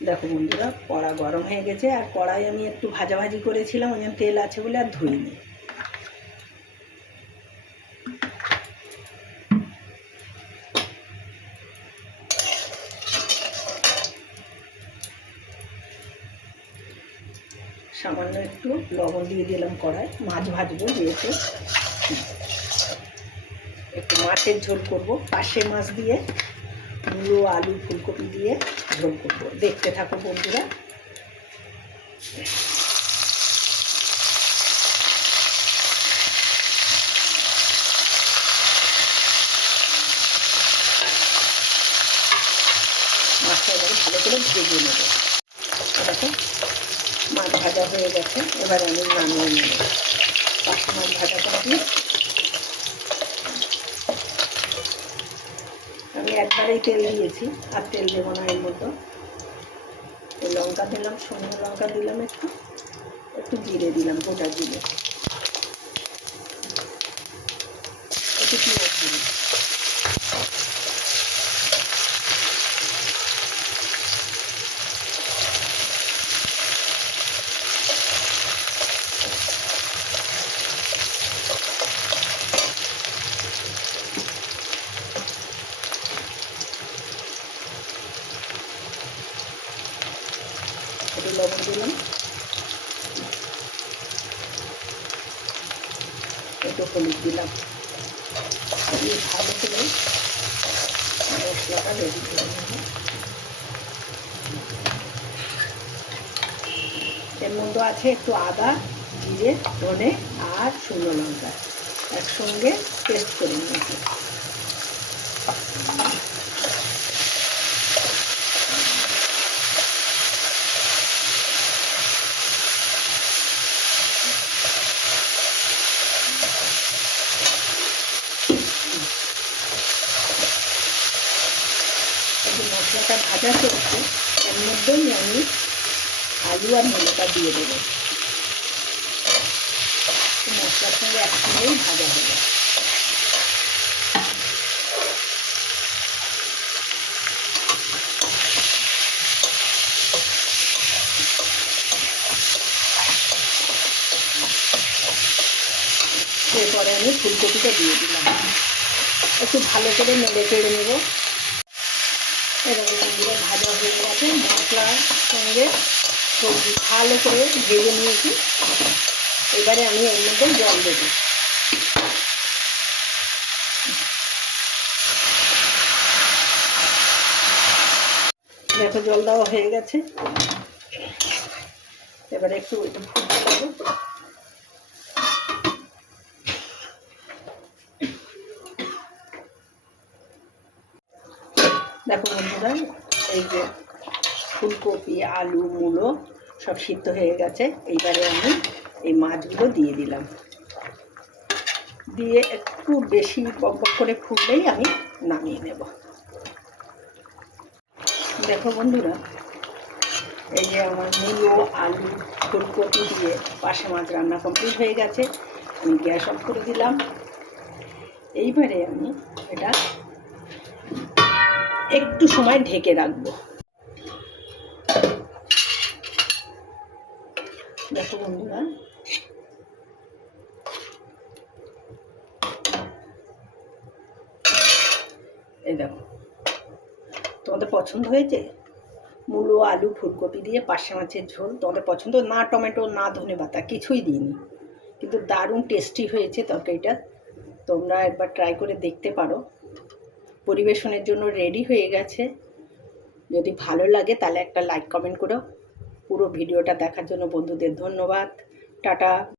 দেখো বন্ধুরা, কড়া গরম হয়ে গেছে, আর কড়াই আমি একটু ভাজাভাজি করেছিলাম, ওই তেল আছে বলে আর ধুইনি। সামান্য একটু লবণ দিয়ে দিলাম কড়াই, মাছ ভাজবো যেহেতু। একটু মাছের ঝোল করব পাশে মাছ দিয়ে। মূলো আলু, ফুলকপি দিয়ে ঝোল করব। দেখতে থাকো বন্ধুরা। মাছটা ভালো করে মাছ ভাজা হয়ে গেছে। এবার আমি নামিয়ে নেব। মাছ ভাজা কমপ্লিট। আমি একবারেই তেল দিয়েছি আর তেল দেবো না এর মতো। লঙ্কা দিলাম, শুকনো লঙ্কা দিলাম একটু একটু জিরে দিলাম, গোটা জিরে একটু পেঁয়াজ দিলাম একটু লবণ দিলাম। একটু হলুদ দিলাম। ভালো মশলাটা রেডি করে নেব। এর মধ্যে আছে একটু আদা, জিরে, ধনে আর শুকনো লঙ্কা। একসঙ্গে পেস্ট করে নিয়েছি। মশলাটা ভাজা চলছে এর মধ্যেই আমি আলু আর মূলোটা দিয়ে দেবো। মশলার সঙ্গে একসঙ্গেই ভাজা হবে। এরপরে আমি ফুলকপিটা দিয়ে দিলাম। একটু ভালো করে নেড়ে চেড়ে নেব। এরকম দিয়ে ভাজা হয়ে গেছে, মশলার সঙ্গে সবজি ভালো করে ভেজে নিয়েছি। এবারে আমি এর মধ্যে জল দেবো। দেখো জল দেওয়া হয়ে গেছে। এবারে একটু এটা ফুটতে দেখো বন্ধুরা, এই যে ফুলকপি, আলু, মূলো সব সিদ্ধ হয়ে গেছে। এইবারে আমি এই মাছগুলো দিয়ে দিলাম। দিয়ে একটু বেশি বক বক করে ফুললেই আমি নামিয়ে নেব। দেখো বন্ধুরা, এই যে আমার মূলো, আলু, ফুলকপি দিয়ে পাশে মাছ রান্না কমপ্লিট হয়ে গেছে। আমি গ্যাস অফ করে দিলাম। এইবারে আমি এটা একটু সময় ঢেকে রাখব। দেখো বন্ধুরা। এই দেখো। তোমাদের পছন্দ হয়েছে? মূলো, আলু, ফুলকপি দিয়ে পার্শে মাছের ঝোল। তোমাদের পছন্দ? না, টমেটো, না ধনে পাতা কিছুই দিইনি। কিন্তু দারুণ টেস্টি হয়েছে তরকারিটা। তোমরা একবার ট্রাই করে দেখতে পারো। পরিবেশনের জন্য রেডি হয়ে গেছে। যদি ভালো লাগে তাহলে একটা লাইক কমেন্ট করো পুরো ভিডিওটা দেখার জন্য বন্ধুদের ধন্যবাদ। টাটা।